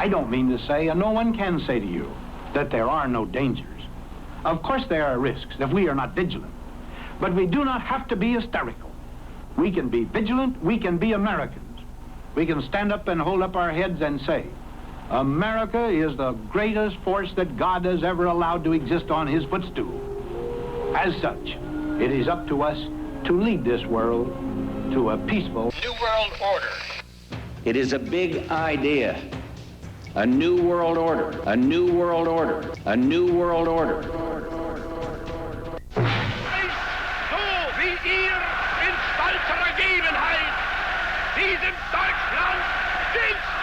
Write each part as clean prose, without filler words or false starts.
I don't mean to say, and no one can say to you, that there are no dangers. Of course there are risks if we are not vigilant. But we do not have to be hysterical. We can be vigilant, we can be Americans. We can stand up and hold up our heads and say, America is the greatest force that God has ever allowed to exist on his footstool. As such, it is up to us to lead this world to a peaceful New World Order. It is a big idea. A new world order. A new world order. A new world order. Wie ihr in stolzer Ergebenheit diesem Deutschland Dienst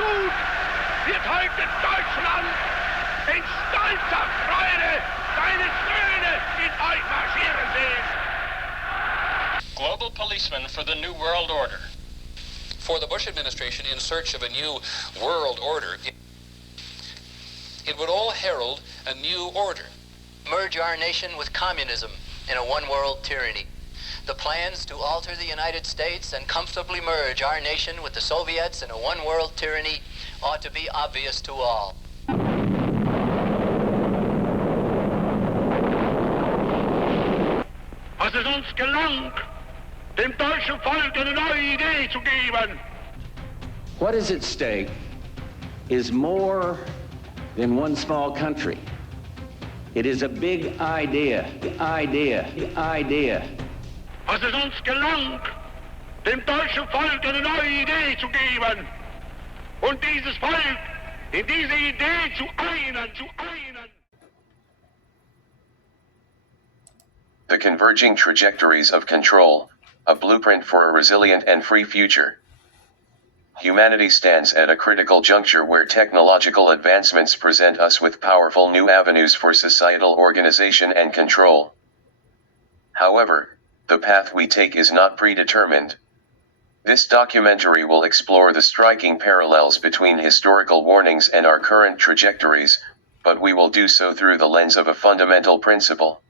wird heute Deutschland in stolzer Freude seine Söhne in euch marschieren sehen. Global policeman for the New World Order. For the Bush administration, in search of a new world order, it would all herald a new order. Merge our nation with communism in a one-world tyranny. The plans to alter the United States and comfortably merge our nation with the Soviets in a one-world tyranny ought to be obvious to all. Was es uns gelang, dem deutschen Volk eine neue Idee zu geben. What is at stake is more than one small country. It is a big idea. Was es uns gelang, dem deutschen Volk eine neue Idee zu geben und dieses Volk in diese Idee zu einen. The Converging Trajectories of Control, a blueprint for a resilient and free future. Humanity stands at a critical juncture where technological advancements present us with powerful new avenues for societal organization and control. However, the path we take is not predetermined. This documentary will explore the striking parallels between historical warnings and our current trajectories, but we will do so through the lens of a fundamental principle: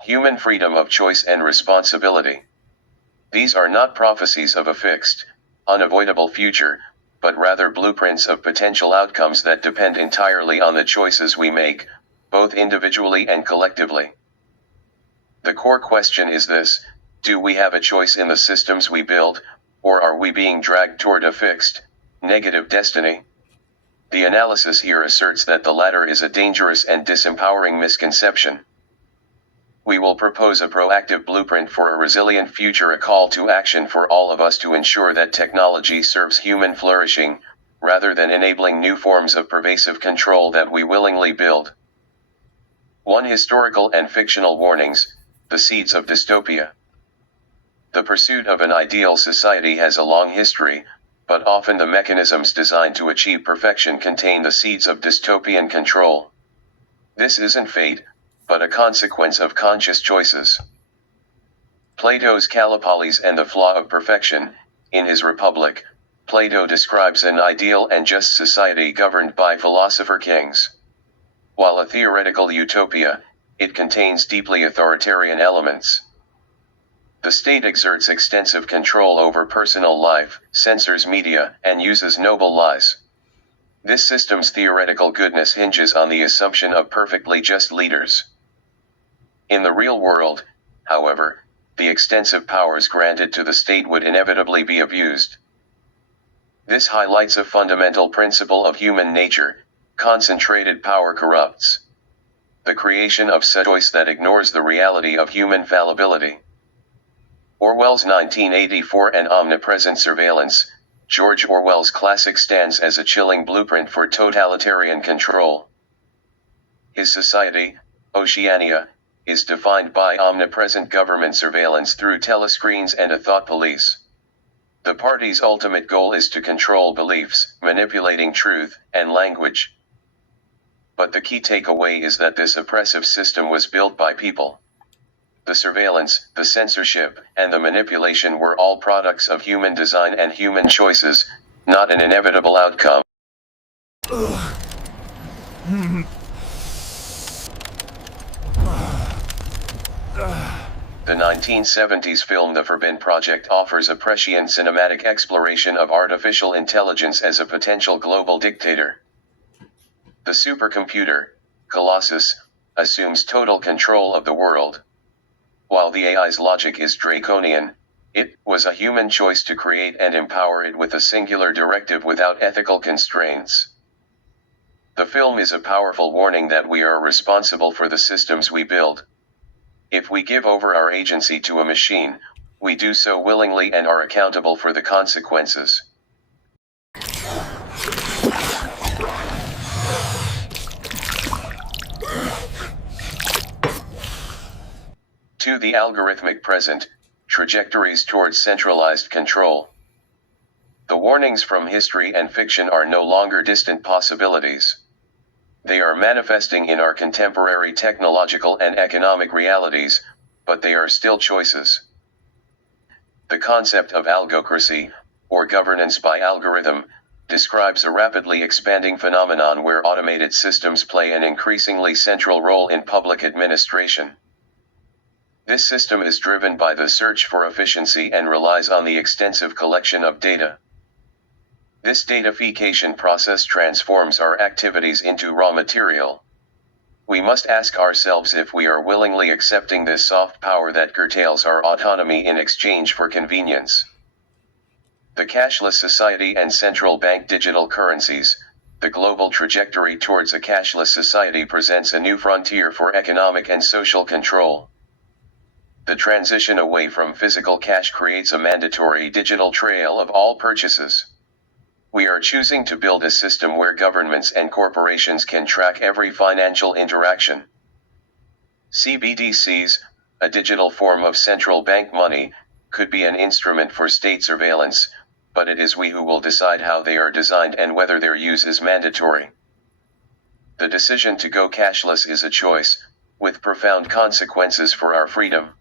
human freedom of choice and responsibility. These are not prophecies of a fixed, unavoidable future, but rather blueprints of potential outcomes that depend entirely on the choices we make, both individually and collectively. The core question is this: do we have a choice in the systems we build, or are we being dragged toward a fixed, negative destiny? The analysis here asserts that the latter is a dangerous and disempowering misconception. We will propose a proactive blueprint for a resilient future, a call to action for all of us to ensure that technology serves human flourishing, rather than enabling new forms of pervasive control that we willingly build. 1. Historical and fictional warnings, the seeds of dystopia. The pursuit of an ideal society has a long history, but often the mechanisms designed to achieve perfection contain the seeds of dystopian control. This isn't fate, but a consequence of conscious choices. Plato's Callipolis and the Flaw of Perfection. In his Republic, Plato describes an ideal and just society governed by philosopher kings. While a theoretical utopia, it contains deeply authoritarian elements. The state exerts extensive control over personal life, censors media, and uses noble lies. This system's theoretical goodness hinges on the assumption of perfectly just leaders. In the real world, however, the extensive powers granted to the state would inevitably be abused. This highlights a fundamental principle of human nature: concentrated power corrupts. The creation of a choice that ignores the reality of human fallibility. Orwell's 1984 and omnipresent surveillance. George Orwell's classic stands as a chilling blueprint for totalitarian control. His society, Oceania, is defined by omnipresent government surveillance through telescreens and a thought police. The party's ultimate goal is to control beliefs, manipulating truth and language. But the key takeaway is that this oppressive system was built by people. The surveillance, the censorship, and the manipulation were all products of human design and human choices, not an inevitable outcome. The 1970s film The Forbidden Project offers a prescient cinematic exploration of artificial intelligence as a potential global dictator. The supercomputer, Colossus, assumes total control of the world. While the AI's logic is draconian, it was a human choice to create and empower it with a singular directive without ethical constraints. The film is a powerful warning that we are responsible for the systems we build. If we give over our agency to a machine, we do so willingly and are accountable for the consequences. To the algorithmic present, trajectories towards centralized control. The warnings from history and fiction are no longer distant possibilities. They are manifesting in our contemporary technological and economic realities, but they are still choices. The concept of algocracy, or governance by algorithm, describes a rapidly expanding phenomenon where automated systems play an increasingly central role in public administration. This system is driven by the search for efficiency and relies on the extensive collection of data. This datafication process transforms our activities into raw material. We must ask ourselves if we are willingly accepting this soft power that curtails our autonomy in exchange for convenience. The cashless society and central bank digital currencies, the global trajectory towards a cashless society presents a new frontier for economic and social control. The transition away from physical cash creates a mandatory digital trail of all purchases. We are choosing to build a system where governments and corporations can track every financial interaction. CBDCs, a digital form of central bank money, could be an instrument for state surveillance, but it is we who will decide how they are designed and whether their use is mandatory. The decision to go cashless is a choice, with profound consequences for our freedom.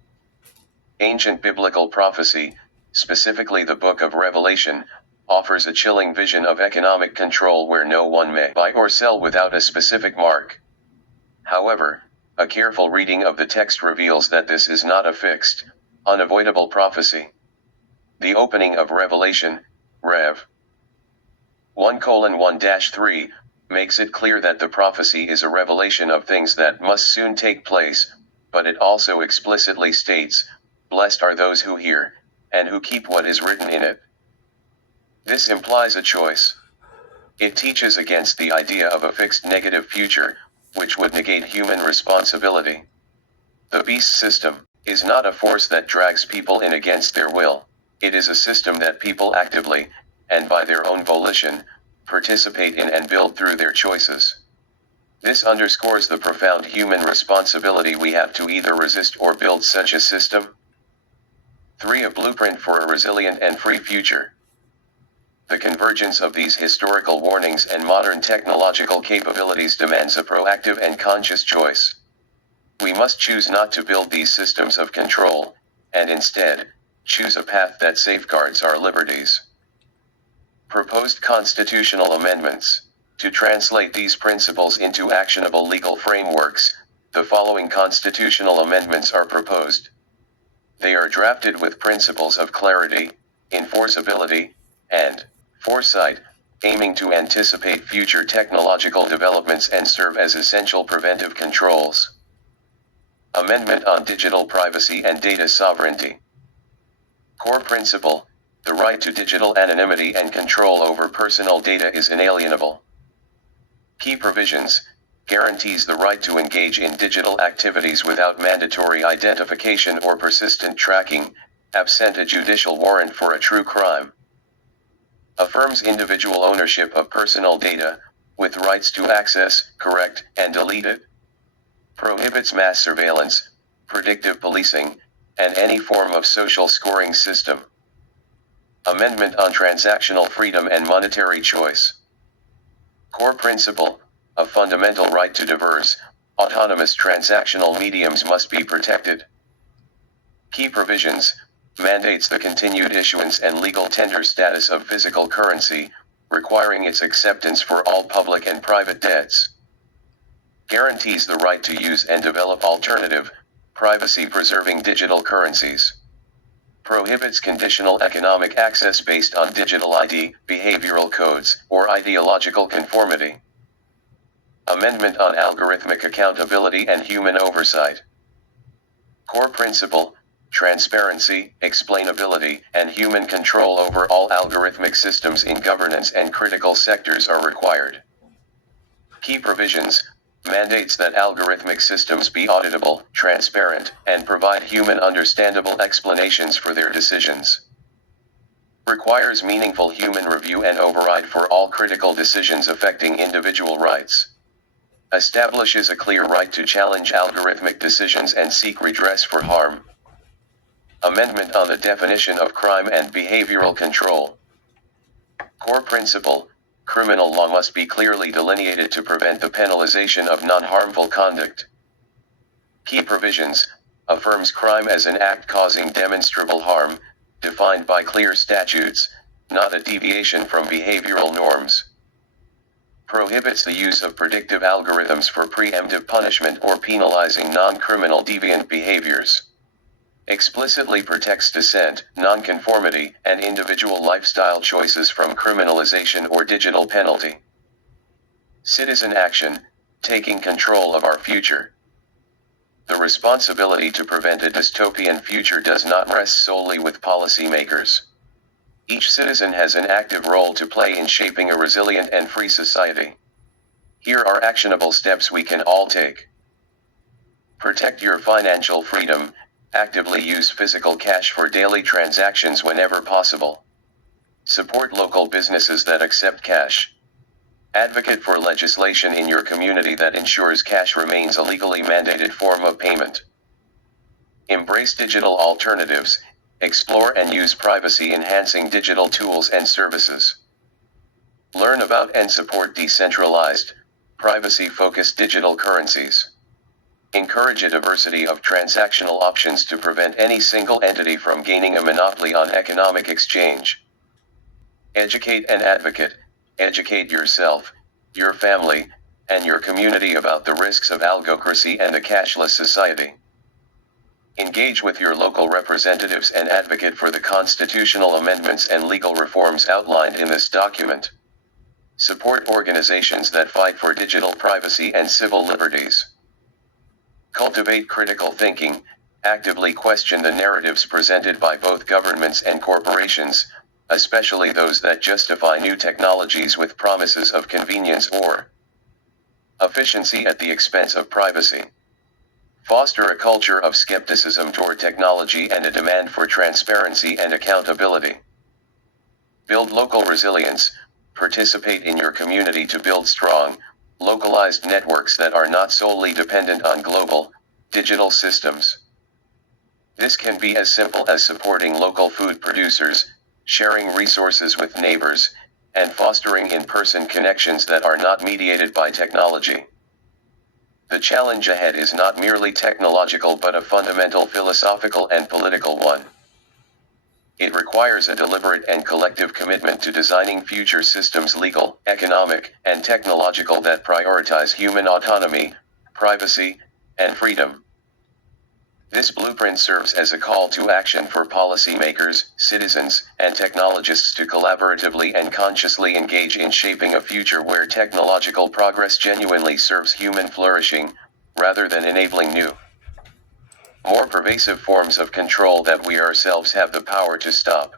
Ancient biblical prophecy, specifically the Book of Revelation, offers a chilling vision of economic control where no one may buy or sell without a specific mark. However, a careful reading of the text reveals that this is not a fixed, unavoidable prophecy. The opening of Revelation, Rev. 1:1-3, makes it clear that the prophecy is a revelation of things that must soon take place, but it also explicitly states, "Blessed are those who hear, and who keep what is written in it." This implies a choice. It teaches against the idea of a fixed negative future, which would negate human responsibility. The beast system is not a force that drags people in against their will. It is a system that people actively, and by their own volition, participate in and build through their choices. This underscores the profound human responsibility we have to either resist or build such a system. 3. A blueprint for a resilient and free future. The convergence of these historical warnings and modern technological capabilities demands a proactive and conscious choice. We must choose not to build these systems of control, and instead, choose a path that safeguards our liberties. Proposed constitutional amendments. To translate these principles into actionable legal frameworks, the following constitutional amendments are proposed. They are drafted with principles of clarity, enforceability, and foresight, aiming to anticipate future technological developments and serve as essential preventive controls. Amendment on Digital Privacy and Data Sovereignty. Core principle: the right to digital anonymity and control over personal data is inalienable. Key provisions: guarantees the right to engage in digital activities without mandatory identification or persistent tracking, absent a judicial warrant for a true crime. Affirms individual ownership of personal data, with rights to access, correct, and delete it. Prohibits mass surveillance, predictive policing, and any form of social scoring system. Amendment on transactional freedom and monetary choice. Core principle: a fundamental right to diverse, autonomous transactional mediums must be protected. Key provisions: mandates the continued issuance and legal tender status of physical currency, requiring its acceptance for all public and private debts. Guarantees the right to use and develop alternative, privacy-preserving digital currencies. Prohibits conditional economic access based on digital ID, behavioral codes, or ideological conformity. Amendment on algorithmic accountability and human oversight. Core principle: transparency, explainability, and human control over all algorithmic systems in governance and critical sectors are required. Key provisions: mandates that algorithmic systems be auditable, transparent, and provide human understandable explanations for their decisions. Requires meaningful human review and override for all critical decisions affecting individual rights. Establishes a clear right to challenge algorithmic decisions and seek redress for harm. Amendment on the definition of crime and behavioral control. Core principle: criminal law must be clearly delineated to prevent the penalization of non-harmful conduct. Key provisions: affirms crime as an act causing demonstrable harm, defined by clear statutes, not a deviation from behavioral norms. Prohibits the use of predictive algorithms for preemptive punishment or penalizing non-criminal deviant behaviors. Explicitly protects dissent, nonconformity, and individual lifestyle choices from criminalization or digital penalty. Citizen action: taking control of our future. The responsibility to prevent a dystopian future does not rest solely with policymakers. Each citizen has an active role to play in shaping a resilient and free society. Here are actionable steps we can all take. Protect your financial freedom. Actively use physical cash for daily transactions whenever possible. Support local businesses that accept cash. Advocate for legislation in your community that ensures cash remains a legally mandated form of payment. Embrace digital alternatives. Explore and use privacy-enhancing digital tools and services. Learn about and support decentralized, privacy-focused digital currencies. Encourage a diversity of transactional options to prevent any single entity from gaining a monopoly on economic exchange. Educate and advocate. Educate yourself, your family, and your community about the risks of algocracy and a cashless society. Engage with your local representatives and advocate for the constitutional amendments and legal reforms outlined in this document. Support organizations that fight for digital privacy and civil liberties. Cultivate critical thinking. Actively question the narratives presented by both governments and corporations, especially those that justify new technologies with promises of convenience or efficiency at the expense of privacy. Foster a culture of skepticism toward technology and a demand for transparency and accountability. Build local resilience. Participate in your community to build strong, localized networks that are not solely dependent on global, digital systems. This can be as simple as supporting local food producers, sharing resources with neighbors, and fostering in-person connections that are not mediated by technology. The challenge ahead is not merely technological but a fundamental philosophical and political one. It requires a deliberate and collective commitment to designing future systems legal, economic, and technological that prioritize human autonomy, privacy, and freedom. This blueprint serves as a call to action for policymakers, citizens, and technologists to collaboratively and consciously engage in shaping a future where technological progress genuinely serves human flourishing, rather than enabling new, more pervasive forms of control that we ourselves have the power to stop.